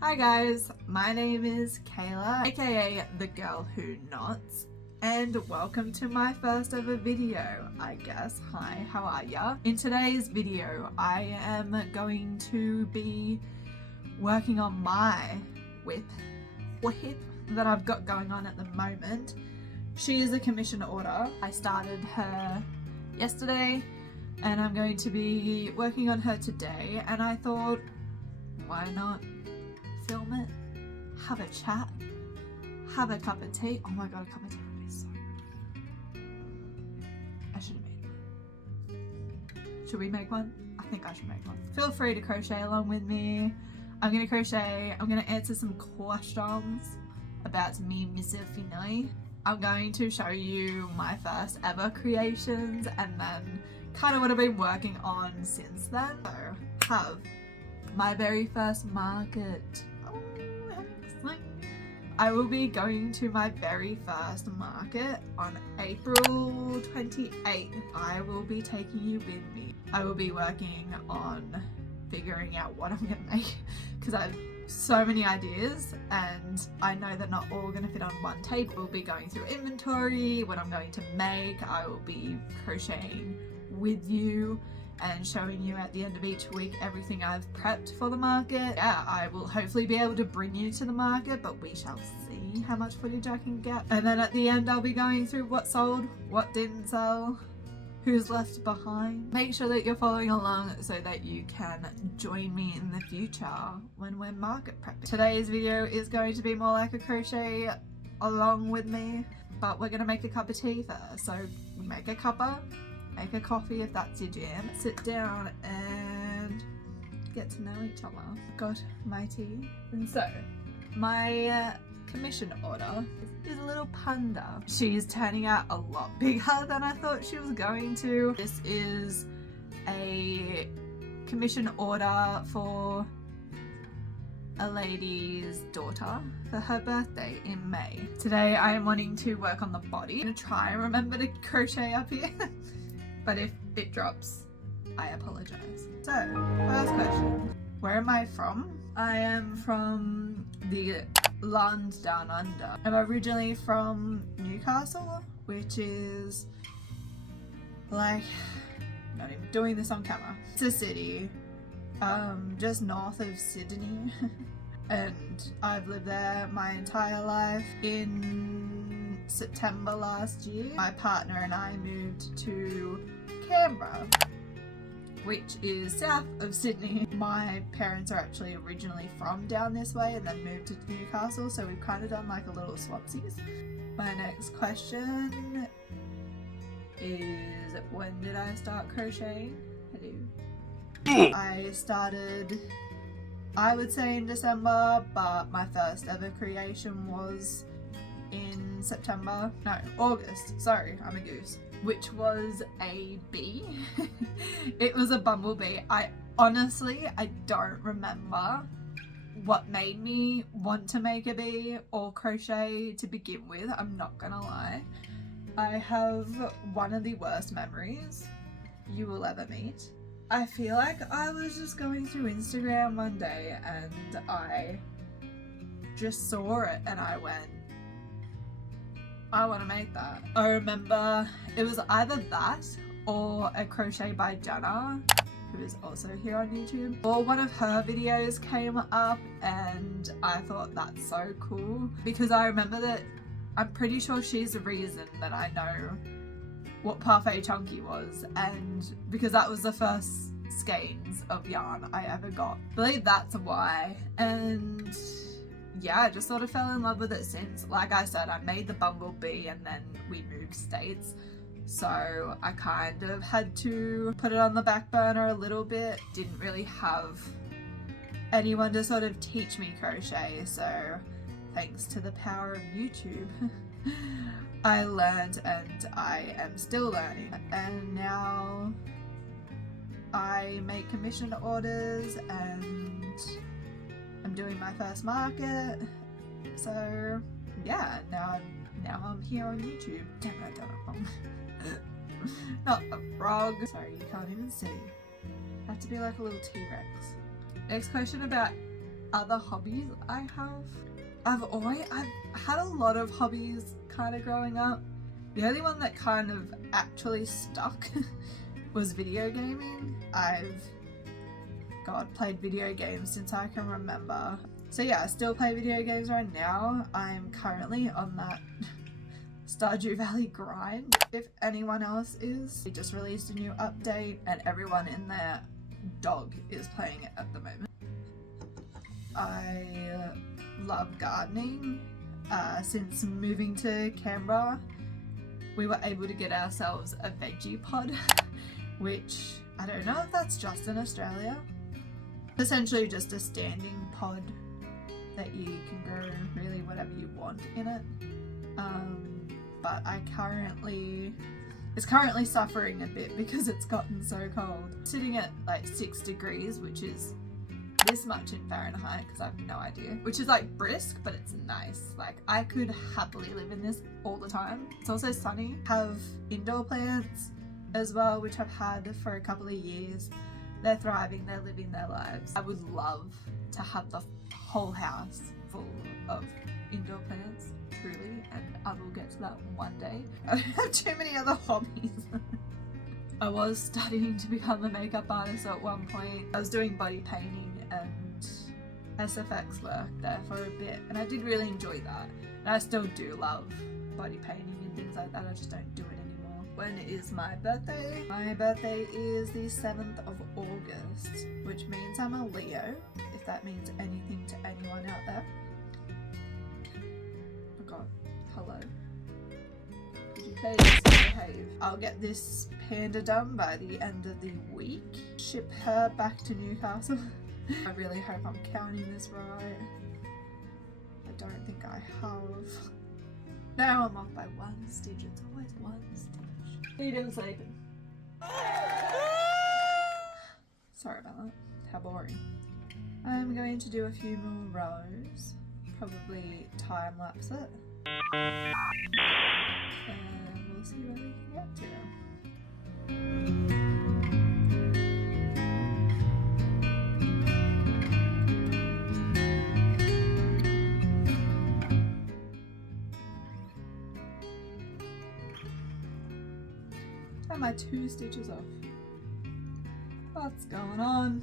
Hi guys, my name is Kayla, aka TheGirlWhoKnots, and welcome to my first ever video, I guess. Hi, how are ya? In today's video, I am going to be working on my WIP that I've got going on at the moment. She is a commission order. I started her yesterday and I'm going to be working on her today, and I thought, why not film it, have a chat, have a cup of tea. Oh my god, a cup of tea would be so good. I should have made one. Should we make one? I think I should make one. Feel free to crochet along with me. I'm gonna crochet, I'm gonna answer some questions about me, myself, you know. I'm going to show you my first ever creations and then kind of what I've been working on since then. So, have my very first market. I will be going to my very first market on April 28th. I will be taking you with me. I will be working on figuring out what I'm gonna make because I have so many ideas and I know they're not all gonna fit on one tape. We'll be going through inventory, what I'm going to make. I will be crocheting with you and showing you at the end of each week everything I've prepped for the market. Yeah, I will hopefully be able to bring you to the market, but we shall see how much footage I can get. And then at the end I'll be going through what sold, what didn't sell, who's left behind. Make sure that you're following along so that you can join me in the future when we're market prepping. Today's video is going to be more like a crochet along with me, but we're gonna make a cup of tea first. So make a cuppa, make a coffee if that's your jam. Sit down and get to know each other. Got my tea. And so, my commission order is a little panda. She's turning out a lot bigger than I thought she was going to. This is a commission order for a lady's daughter for her birthday in May. Today I am wanting to work on the body. I'm gonna try and remember to crochet up here. But if it drops, I apologize. So, first question. Where am I from? I am from the land down under. I'm originally from Newcastle, which is like, not even doing this on camera. It's a city just north of Sydney. And I've lived there my entire life. In September last year, my partner and I moved to Canberra, which is south of Sydney. My parents are actually originally from down this way and then moved to Newcastle, so we've kind of done like a little swapsies. My next question is, when did I start crocheting? I started, I would say in December, but my first ever creation was in August, sorry, I'm a goose, which was a bee. It was a bumblebee. I don't remember what made me want to make a bee or crochet to begin with, I'm not gonna lie. I have one of the worst memories you will ever meet. I feel like I was just going through Instagram one day and I just saw it and I went, I want to make that. I remember it was either that or a Crochet by Jenna, who is also here on YouTube, or one of her videos came up and I thought that's so cool because I remember that I'm pretty sure she's the reason that I know what Parfait Chunky was, and because that was the first skeins of yarn I ever got. I believe that's why. And yeah, I just sort of fell in love with it since. Like I said, I made the bumblebee and then we moved states, so I kind of had to put it on the back burner a little bit. Didn't really have anyone to sort of teach me crochet, so thanks to the power of YouTube I learned and I am still learning, and now I make commission orders and I'm doing my first market. So yeah, now I'm here on YouTube. Damn it, I done it wrong. Not a frog. Sorry, you can't even see. I have to be like a little T-Rex. Next question about other hobbies I have. I've had a lot of hobbies kind of growing up. The only one that kind of actually stuck was video gaming. I've played video games since I can remember. So yeah, I still play video games right now. I'm currently on that Stardew Valley grind. If anyone else is, they just released a new update and everyone and their dog is playing it at the moment. I love gardening. Since moving to Canberra, we were able to get ourselves a veggie pod, which I don't know if that's just in Australia. Essentially just a standing pod that you can grow really whatever you want in it. But it's currently suffering a bit because it's gotten so cold. Sitting at like 6 degrees, which is this much in Fahrenheit because I have no idea, which is like brisk, but it's nice. Like I could happily live in this all the time. It's also sunny. Have indoor plants as well, which I've had for a couple of years. They're thriving, they're living their lives. I would love to have the whole house full of indoor plants, truly, and I will get to that one day. I don't have too many other hobbies. I was studying to become a makeup artist at one point. I was doing body painting and SFX work there for a bit, and I did really enjoy that. And I still do love body painting and things like that, I just don't do it anymore. When is my birthday? My birthday is the 7th of August, which means I'm a Leo, if that means anything to anyone out there. Oh god, hello. Could you please behave? I'll get this Panda done by the end of the week. Ship her back to Newcastle. I really hope I'm counting this right. I don't think I have. Now I'm off by 1 stitch. It's always 1 stitch. How you doing sleeping? Sorry about that. How boring. I'm going to do a few more rows. Probably time lapse it. And we'll see what we can get to. Am I 2 stitches off? What's going on?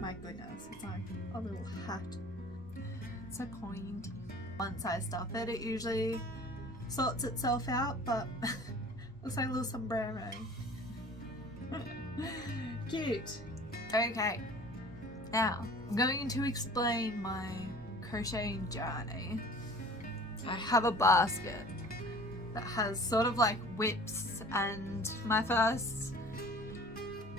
My goodness, it's like a little hat. It's so pointy. Once I stuff it, it usually sorts itself out, but looks like a little sombrero. Cute. Okay, now I'm going to explain my crocheting journey. I have a basket that has sort of like WIPS and my first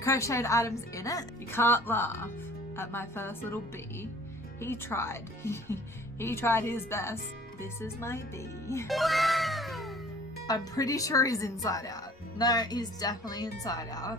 crocheted items in it. You can't laugh at my first little bee. He tried. He tried his best. This is my bee. I'm pretty sure he's inside out. No, he's definitely inside out.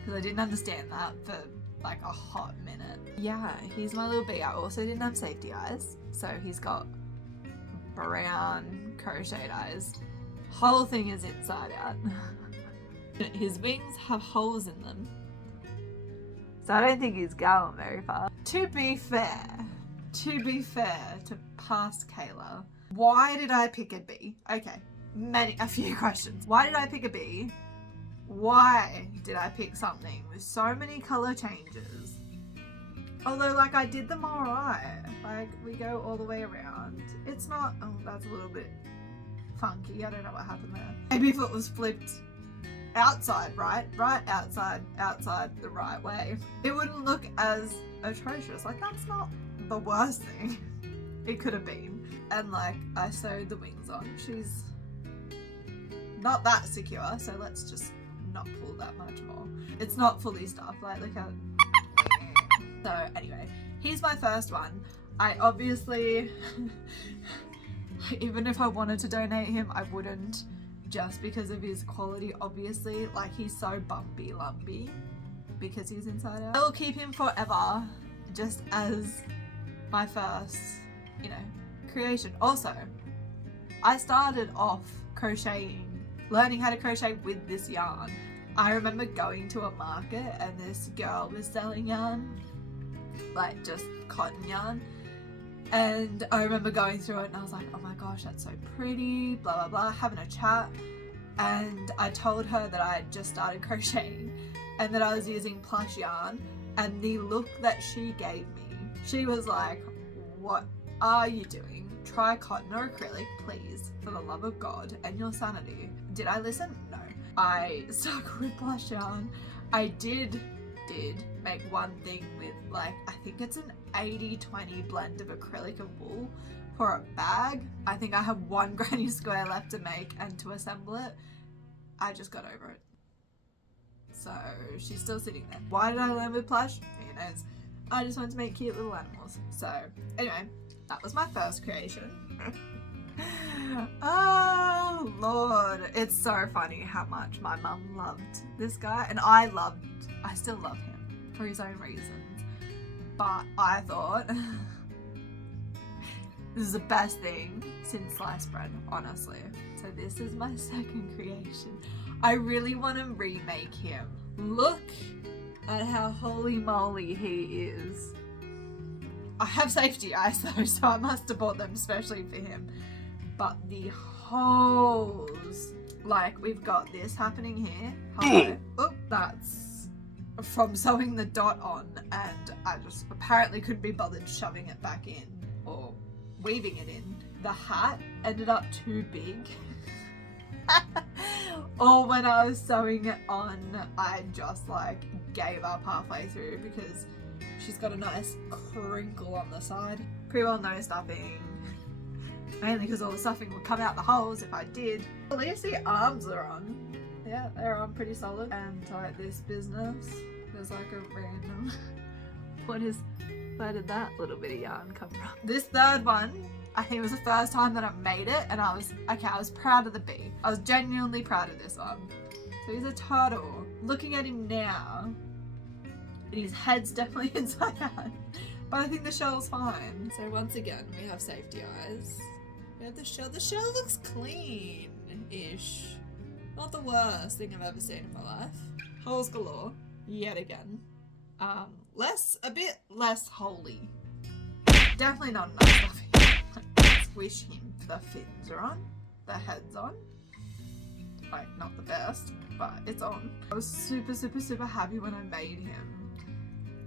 Because I didn't understand that for like a hot minute. Yeah, he's my little bee. I also didn't have safety eyes, so he's got brown crocheted eyes. Whole thing is inside out. His wings have holes in them, so I don't think he's going very far. To be fair to past Kayla, why did I pick a bee? Okay, a few questions. Why did I pick a bee? Why did I pick something with so many colour changes? Although, like, I did them alright. Like, we go all the way around. It's not... Oh, that's a little bit funky. I don't know what happened there. Maybe if it was flipped outside, right? Right outside the right way, it wouldn't look as atrocious. Like, that's not the worst thing it could have been. And, like, I sewed the wings on. She's not that secure, so let's just not pull that much more. It's not fully stuffed, like look how. So anyway, here's my first one. I obviously even if I wanted to donate him, I wouldn't, just because of his quality. Obviously, like, he's so bumpy lumpy because he's inside out. I will keep him forever, just as my first, you know, creation. Also, I started off crocheting, learning how to crochet with this yarn. I remember going to a market and this girl was selling yarn, like just cotton yarn. And I remember going through it and I was like, oh my gosh, that's so pretty, blah, blah, blah, having a chat. And I told her that I had just started crocheting and that I was using plush yarn. And the look that she gave me, she was like, what are you doing? Try cotton or acrylic, please, for the love of God and your sanity. Did I listen? No. I stuck with plush yarn. I did make one thing with, like, I think it's an 80-20 blend of acrylic and wool for a bag. I think I have one granny square left to make and to assemble it. I just got over it. So she's still sitting there. Why did I learn with plush? Who knows? I just wanted to make cute little animals. So anyway, that was my first creation. Oh Lord, it's so funny how much my mum loved this guy, and I still love him for his own reasons, but I thought this is the best thing since sliced bread, honestly. So this is my second creation. I really want to remake him. Look at how holy moly he is. I have safety eyes though, so I must have bought them especially for him. But the holes, like we've got this happening here. Hello. Oh, that's from sewing the dot on, and I just apparently couldn't be bothered shoving it back in or weaving it in. The hat ended up too big. Or when I was sewing it on, I just like gave up halfway through because she's got a nice crinkle on the side. Pretty well no stuffing. Mainly because all the stuffing would come out the holes if I did. At least the arms are on. Yeah, they're on pretty solid. And like this business, there's like a random... Where did that little bit of yarn come from? This third one, I think it was the first time that I made it, and I was proud of the bee. I was genuinely proud of this one. So he's a turtle. Looking at him now, his head's definitely inside out. But I think the shell's fine. So once again, we have safety eyes. We have the shell. The shell looks clean-ish. Not the worst thing I've ever seen in my life. Holes galore, yet again. A bit less holy. Definitely not enough stuffing. Squish him. The fins are on. The head's on. Like, not the best, but it's on. I was super, super, super happy when I made him.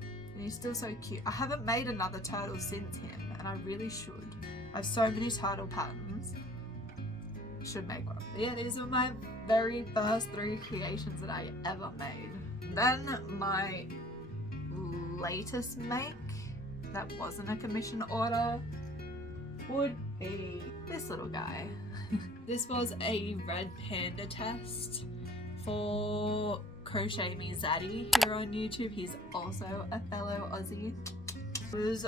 And he's still so cute. I haven't made another turtle since him, and I really should. I have so many turtle patterns. Should make one. But yeah, these are my very first 3 creations that I ever made. Then my latest make that wasn't a commission order would be this little guy. This was a red panda test for Crochet Me Zaddy here on YouTube. He's also a fellow Aussie. I was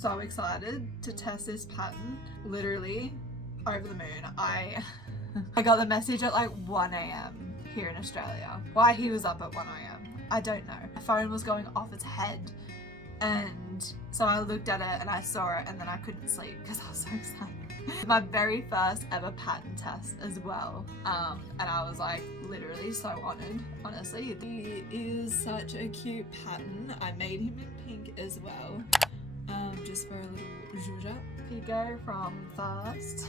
so excited to test this pattern. Literally over the moon. I got the message at like 1 AM here in Australia. Why he was up at 1 AM, I don't know. My phone was going off its head, and so I looked at it and I saw it, and then I couldn't sleep because I was so excited. My very first ever pattern test as well, and I was like literally so honoured, honestly. He is such a cute pattern. I made him in pink as well, just for a little zhuzh. If you go from first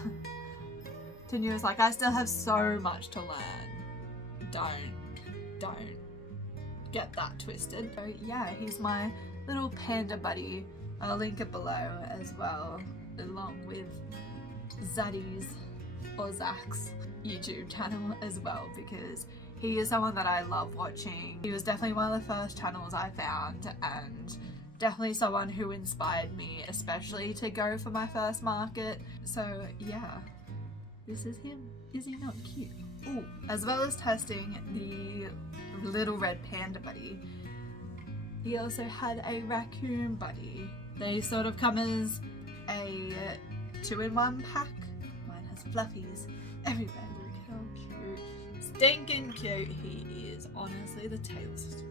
to newest, like I still have so much to learn. Don't get that twisted. So yeah, he's my little panda buddy. I'll link it below as well, along with Zaddy's or Zach's YouTube channel as well, because he is someone that I love watching. He was definitely one of the first channels I found, and definitely someone who inspired me, especially to go for my first market. So yeah, this is him. Is he not cute? Ooh. As well as testing the little red panda buddy, he also had a raccoon buddy. They sort of come as a 2-in-1 pack. Mine has fluffies everywhere. Look how cute. Stinking cute he is. Honestly, the tail's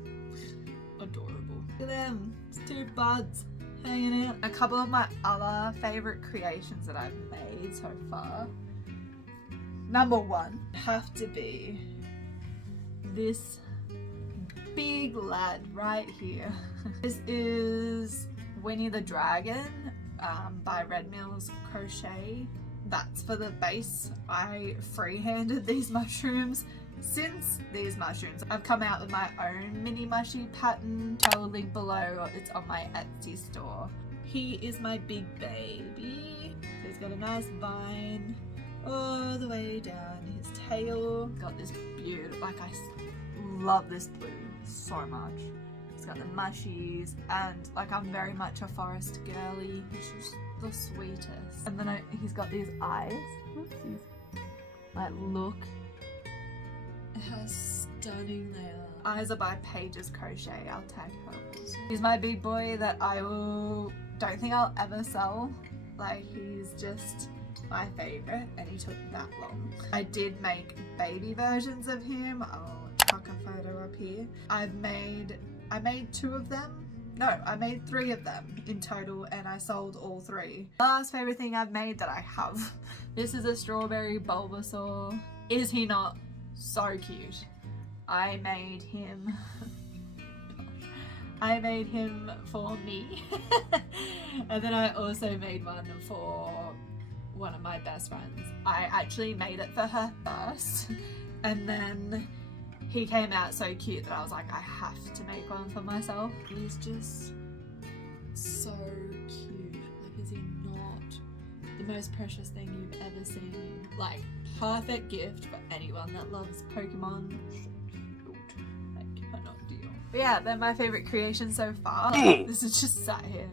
adorable. Look at them. It's 2 buds hanging out. A couple of my other favourite creations that I've made so far number one have to be this big lad right here. This is Winnie the Dragon by RedMillsCrochet. That's for the base. I freehanded these mushrooms. Since these mushrooms, I've come out with my own mini mushy pattern. I will link below. It's on my Etsy store. He is my big baby. He's got a nice vine all the way down his tail. Got this beautiful, like I love this blue so much. He's got the mushies and like I'm very much a forest girly. He's just the sweetest. And then he's got these eyes. Whoopsies. Like look how stunning they are. Eyes are by Pages Crochet. I'll tag her also. He's my big boy that don't think I'll ever sell. Like he's just my favorite and he took that long. I did make baby versions of him. I'll chuck a photo up here. I made 2 of them. No, I made 3 of them in total and I sold all 3. The last favorite thing I've made that I have. This is a strawberry Bulbasaur. Is he not so cute? I made him for me. And then I also made one for one of my best friends. I actually made it for her first and then he came out so cute that I was like, I have to make one for myself. He's just so cute. Like, is he not the most precious thing you've ever seen? Like, perfect gift for anyone that loves Pokemon. I cannot deal. But yeah, they're my favorite creations so far. This is just sat here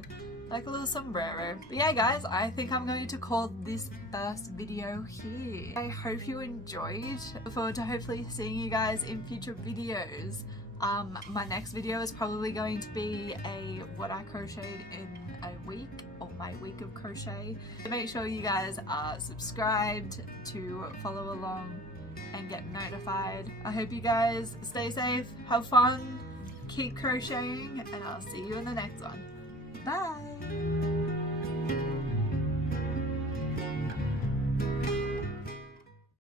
like a little sombrero. But yeah guys, I think I'm going to call this first video here. I hope you enjoyed. Look forward to hopefully seeing you guys in future videos. My next video is probably going to be a what I crocheted in a week, or my week of crochet. So make sure you guys are subscribed to follow along and get notified. I hope you guys stay safe, have fun, keep crocheting, and I'll see you in the next one. Bye!